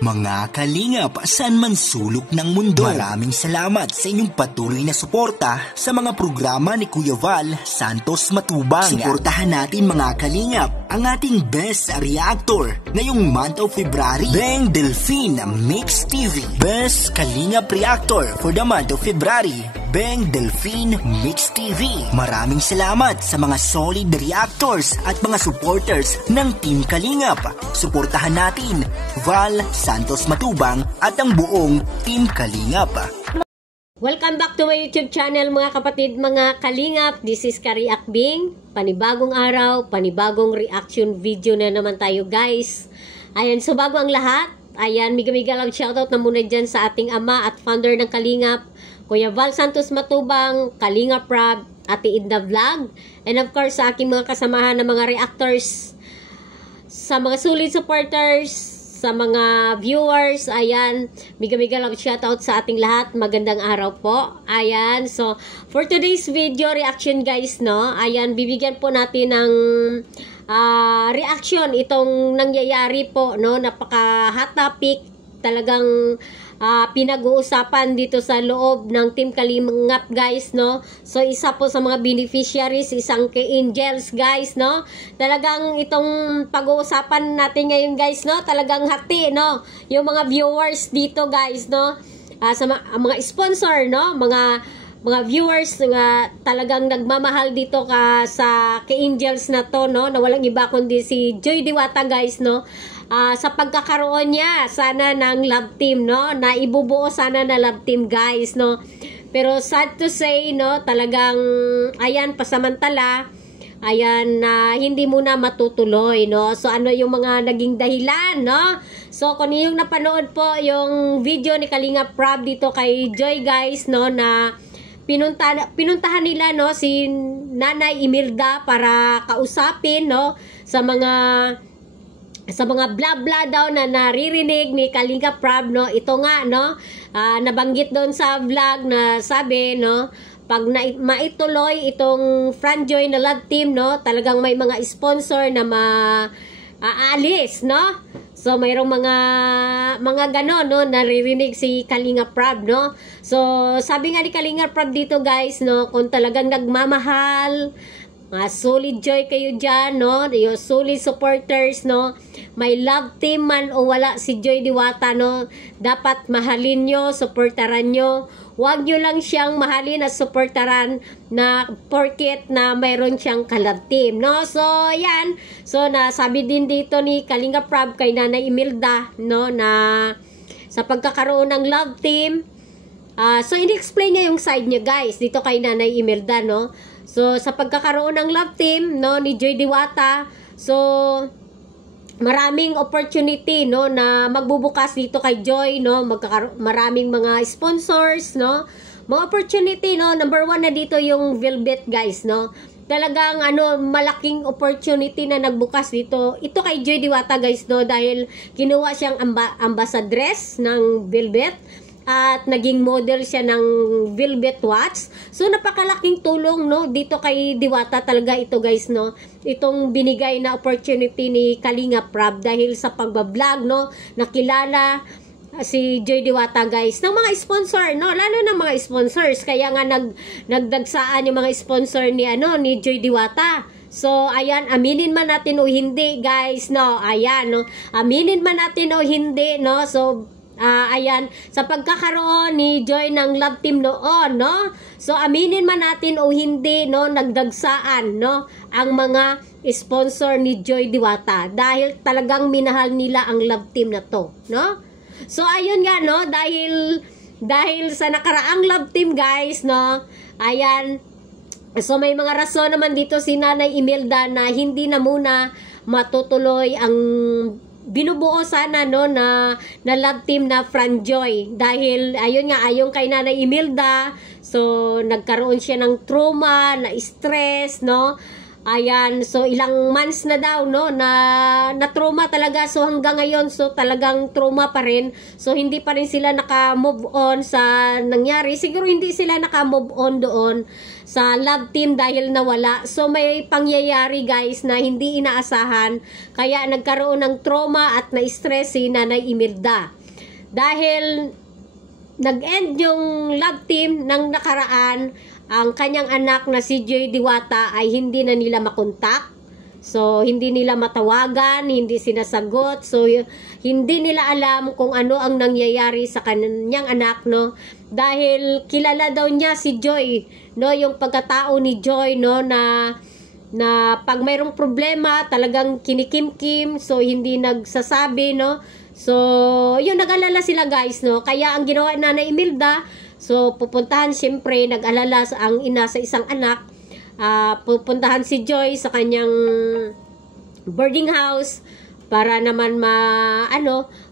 Mga kalingap, saan man sulok ng mundo, maraming salamat sa inyong patuloy na suporta sa mga programa ni Kuya Val Santos Matubang. Suportahan natin mga kalingap ang ating best reactor ngayong month of February, Beng Delphine Mix TV. Best kalingap reactor for the month of February, Beng Delphine Mix TV. Maraming salamat sa mga solid reactors at mga supporters ng Team Kalingap. Suportahan natin Val Santos Matubang at ang buong Team Kalingap. Welcome back to my YouTube channel mga kapatid, mga Kalingap. This is Kariak Bing. Panibagong araw, panibagong reaction video na naman tayo guys. Ayan, so bago ang lahat, ayan, miga-miga lang shoutout na muna dyan sa ating ama at founder ng Kalingap, Kuya Val Santos Matubang, Kalingap Rob, Ate Idna Vlog, and of course sa aking mga kasamahan na mga reactors, sa mga solid supporters, sa mga viewers, ayan, miga-miga lang shoutout sa ating lahat. Magandang araw po. Ayan, so for today's video reaction guys, no, ayan, bibigyan po natin ng reaction itong nangyayari po, no, napaka hot topic talagang pinag-uusapan dito sa loob ng Team Kalingap guys, no. So isa po sa mga beneficiaries, isang kay Angels guys, no. Talagang itong pag-uusapan natin ngayon guys, no, talagang hati, no, yung mga viewers dito guys, no, sa mga sponsor, no, mga viewers nga talagang nagmamahal dito sa kay Angels na to, no, na walang iba kundi si Joy Diwata guys, no. Sa pagkakaroon niya sana ng love team, no, na ibubuo sana na love team guys, no, pero sad to say, no, talagang ayan, pasamantala, ayan, na hindi muna matutuloy, no. So ano yung mga naging dahilan, no? So kung yung napanood po yung video ni Kalingap Rob dito kay Joy guys, no, na pinuntahan nila, no, si Nanay Imelda para kausapin, no, sa mga bla bla daw na naririnig ni Kalingap Rob, no. Ito nga, no, nabanggit doon sa vlog na sabi, no, pag maituloy itong Franjoy na love team, no, talagang may mga sponsor na aalis, no. So mayroong mga ganon, no, naririnig si Kalingap Rob, no. So sabi nga ni Kalingap Rob dito guys, no, kung talagang nagmamahal, solid joy kayo dyan, no, yung solid supporters, no, may love team man o wala si Joy Diwata, no, dapat mahalin nyo, supportaran nyo. Huwag nyo lang siyang mahalin at supportaran na porket na mayroon siyang ka-love team, no. So yan, so nasabi din dito ni Kalingap Rob kay Nanay Imelda, no, na sa pagkakaroon ng love team, so in-explain niya yung side niya guys dito kay Nanay Imelda, no. So sa pagkakaroon ng love team, no, ni Joy Diwata, so maraming opportunity, no, na magbubukas dito kay Joy, no, maraming mga sponsors, no, mga opportunity, no. Number one na dito yung Velvet guys, no. Talagang malaking opportunity na nagbukas dito ito kay Joy Diwata guys, no, dahil kinuha siyang ambassadress ng Velvet at naging model siya ng Velvet Watch. So napakalaking tulong, no, dito kay Diwata talaga ito guys, no, itong binigay na opportunity ni Kalingap Rob dahil sa pagbablog, no, nakilala si Joy Diwata guys ng mga sponsor, no, lalo ng mga sponsors, kaya nga nagdagsaan yung mga sponsor ni ni Joy Diwata. So ayan, aminin man natin o hindi guys, no, ayan, no, aminin man natin o hindi, no. So ayan, sa pagkakaroon ni Joy ng love team noon, no, so aminin man natin o hindi, no, nagdagsaan, no, ang mga sponsor ni Joy Diwata dahil talagang minahal nila ang love team na to, no. So ayun nga, no, dahil sa nakaraang love team guys, no, ayan, so may mga rason naman dito si Nanay Imelda na hindi na muna matutuloy ang binubuo sana, no, na love team na Franjoy dahil ayun nga, ayon kay Nanay Imelda, so nagkaroon siya ng trauma, na stress, no, Ayan, so ilang months na daw, no, na trauma talaga. So hanggang ngayon, so talagang trauma pa rin. So hindi pa rin sila naka-move on sa nangyari. Siguro hindi sila naka-move on doon sa love team dahil nawala. So may pangyayari guys na hindi inaasahan. Kaya nagkaroon ng trauma at na-stress si Nanay Imelda. Dahil nag-end yung love team ng nakaraan, ang kanyang anak na si Joy Diwata ay hindi na nila makontak. So, hindi nila matawagan, hindi sinasagot. So, hindi nila alam kung ano ang nangyayari sa kanyang anak, no? Dahil kilala daw niya si Joy, no? Yung pagkatao ni Joy, no? Na pag mayroong problema, talagang kinikimkim. So, hindi nagsasabi, no? So, yun, nag-alala sila guys, no? Kaya ang ginawa na Nanay Imelda, so, pupuntahan siyempre, nag-alala ang ina sa isang anak. Pupuntahan si Joy sa kanyang boarding house para naman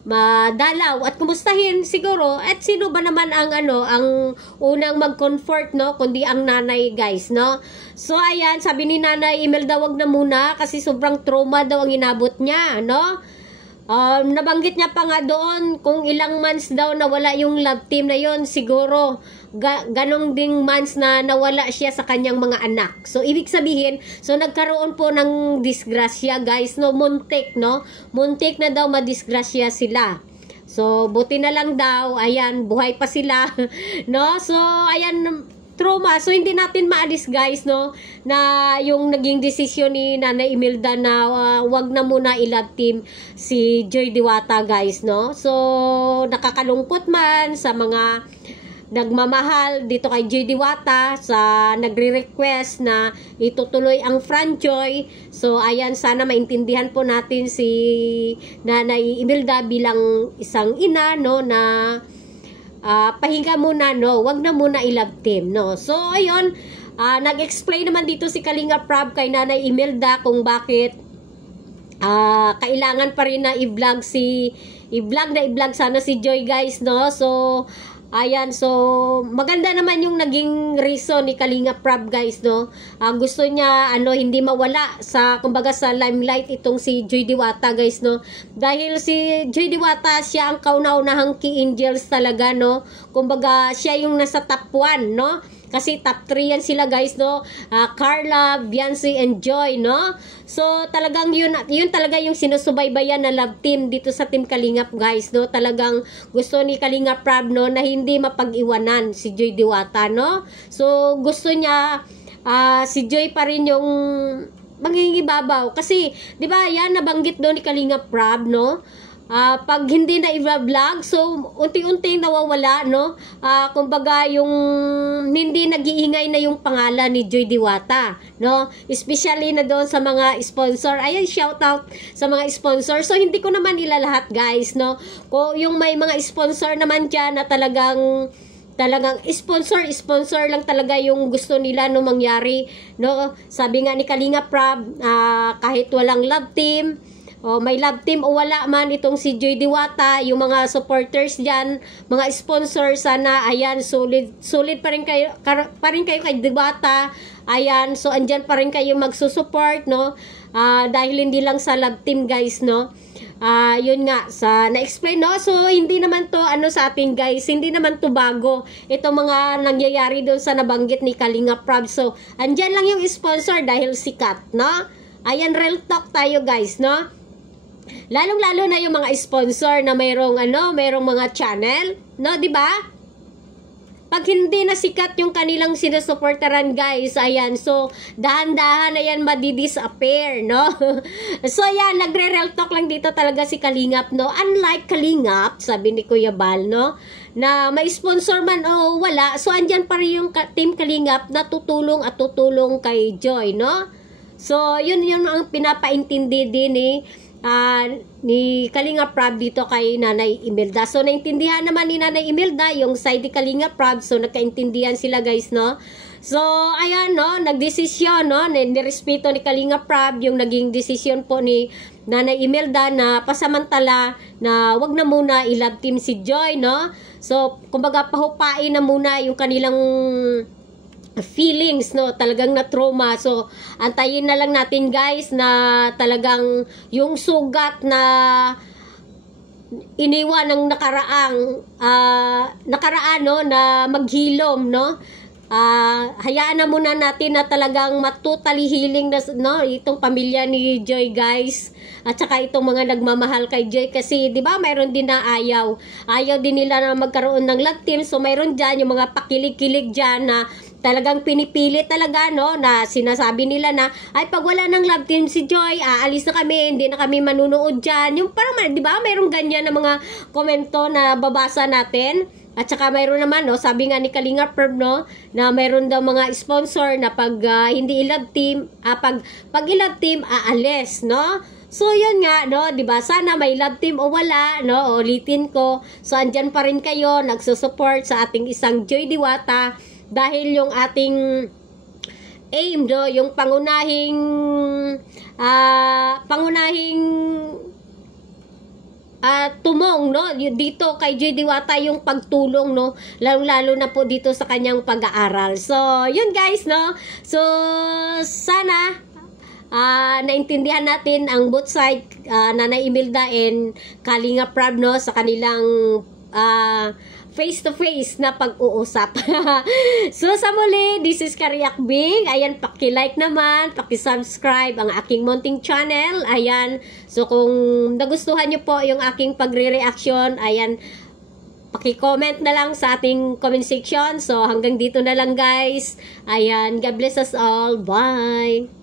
madalaw at kumustahin siguro. At sino ba naman ang ang unang mag-comfort, no, kundi ang nanay guys, no? So, ayan, sabi ni Nanay Imelda, wag na muna kasi sobrang trauma daw ang inabot niya, no? Nabanggit niya pa nga doon kung ilang months daw nawala yung love team na yon, siguro ganong ding months na nawala siya sa kanyang mga anak. So ibig sabihin, so nagkaroon po ng disgrasya guys, no, muntik, no, muntik na daw madisgrasya sila. So buti na lang daw, ayan, buhay pa sila no. So ayan, trauma. So hindi natin maalis guys, no, na yung naging desisyon ni Nanay Imelda na wag na muna i-love team si Joy Diwata guys, no. So nakakalungkot man sa mga nagmamahal dito kay Joy Diwata, sa nagre-request na itutuloy ang franchise. So ayan, sana maintindihan po natin si Nanay Imelda bilang isang ina, no, na pahinga muna, no, wag na muna i-love team, no. So ayun, nag-explain naman dito si Kalinga Prab kay Nanay Imelda kung bakit kailangan pa rin na i-vlog sana si Joy guys, no. So ayan, so maganda naman yung naging reason ni Kalinga Prab guys, no. Gusto niya hindi mawala sa kumbaga sa limelight itong si Joy Diwata guys, no. Dahil si Joy Diwata, siya ang kauna-unahang key angels talaga, no. Kumbaga siya yung nasa top 1, no. Kasi top 3 yan sila guys, no. Carla, Beyonce, and Joy, no. So talagang yun talaga yung sinusubaybayan na love team dito sa Team Kalingap guys, no. Talagang gusto ni Kalinga Prab, no, na hindi mapag-iwanan si Joy Diwata, no. So gusto niya si Joy pa rin yung mangingibabaw kasi 'di ba yan nabanggit doon ni Kalinga Prab, no. Pag hindi na i-vlog, so unti-unti nawawala, no. Kumbaga yung hindi nag-iingay na yung pangalan ni Joy Diwata, no. Especially na doon sa mga sponsor. Ayan, shout out sa mga sponsor. So hindi ko naman ilalahat guys, no. Kung yung may mga sponsor naman dyan na talagang sponsor lang talaga yung gusto nila no mangyari, no. Sabi nga ni Kalinga Prab, kahit walang love team, may love team o wala man itong si Joy Diwata, yung mga supporters dyan, mga sponsors, sana ayan, solid pa rin kayo kay Diwata. Ayan, so andyan pa rin kayo magsusupport, no. Dahil hindi lang sa love team guys, no. Yun nga, na-explain, no. So hindi naman to sa atin guys, hindi naman to bago itong mga nangyayari doon sa nabanggit ni Kalinga Prab. So andyan lang yung sponsor dahil sikat, no. Ayan, real talk tayo guys, no. Lalong-lalo na yung mga sponsor na mayroong mga channel, no, 'di ba? Pag hindi na sikat yung kanilang sinusuportaran guys, ayan, so dahan-dahan na yan madi-disappear, no. So ayan, nagre-real talk lang dito talaga si Kalingap, no. Unlike Kalingap, sabi ni Kuya Bal, no, na may sponsor man o wala, so andyan pa rin yung Team Kalingap na tutulong kay Joy, no. So yun ang pinapaintindi din ni Kalinga Prab dito kay Nanay Imelda. So naintindihan naman ni Nanay Imelda yung side ni Kalinga Prab, so nagkaintindihan sila guys, no. So ayan, no, nagdesisyon, no, nirespeto ni Kalinga Prab yung naging desisyon po ni Nanay Imelda na pasamantala na wag na muna i-love team si Joy, no. So kumbaga pahupain na muna yung kanilang feelings, no, talagang na trauma. So antayin na lang natin guys na talagang yung sugat na iniwan ng nakaraan no, na maghilom, no, hayaan na muna natin na talagang matutally healing na, no, itong pamilya ni Joy guys, at saka itong mga nagmamahal kay Joy, kasi di ba mayroon din na ayaw din nila na magkaroon ng love team. So mayroon dyan yung mga pakilig-kilig dyan na talagang pinipili talaga, no, na sinasabi nila na ay pag wala ng love team si Joy, aalis na kami, hindi na kami manunood dyan. Yung parang, di ba mayroong ganyan na mga komento na babasa natin. At saka mayroon naman, no, sabi nga ni Kalinga Prab, no, na mayroon daw mga sponsor na pag hindi i-love team, pag i-love team, aalis, no. So yun nga, no, 'di ba? Sana may love team o wala, no, ulitin ko. So andyan pa rin kayo nagsusupport sa ating isang Joy Diwata, dahil yung ating aim, no, yung pangunahing tumong, no, dito kay Joy Diwata yung pagtulong, no, lalo na po dito sa kanyang pag-aaral. So yun guys, no, so sana naintindihan natin ang both side, Nanay Imelda and Kalinga Prab, no, sa kanilang face to face na pag-uusap. So sa muli, this is Kariak Bing. Ayan, paki-like naman, paki-subscribe ang aking munting channel. Ayan, so kung nagustuhan nyo po yung aking pagre-reaction, ayan, paki-comment na lang sa ating comment section. So hanggang dito na lang guys. Ayan, God bless us all. Bye!